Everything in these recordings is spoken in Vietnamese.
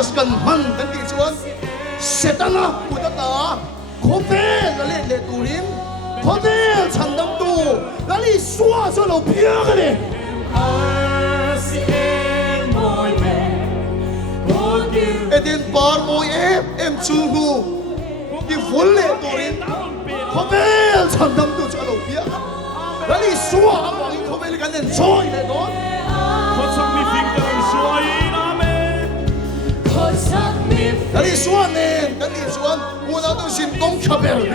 Christ kan man kan ti chuan setana pudata khope lale le turin khope chandam tu lali swa so lo pia ka le edin par mo em chu hu ki full le turin khope chandam tu chalo pia lali swa ang khope le kan den joy le don Dari suan nen, dari suan, muna tu sim tong kabel,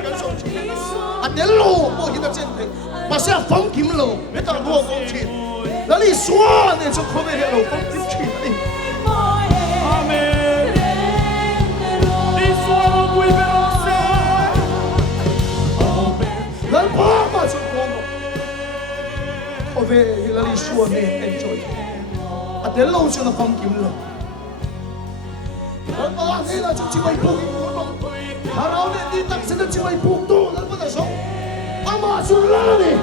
adelo, mo kita cente, pasal fang kim lo, betul mo fang kim, dari suan nen so kome hello fang kim kim ni. Amen. Di suan bui berasa. Amen. Lalu apa so kono? Ove dari suan nen enjoy, adelo so na fang kim lo. Orang ni lah cuma cipai puk itu, harau ni di tak sedang cipai puk tu, lalu pada so, ama sulah ni.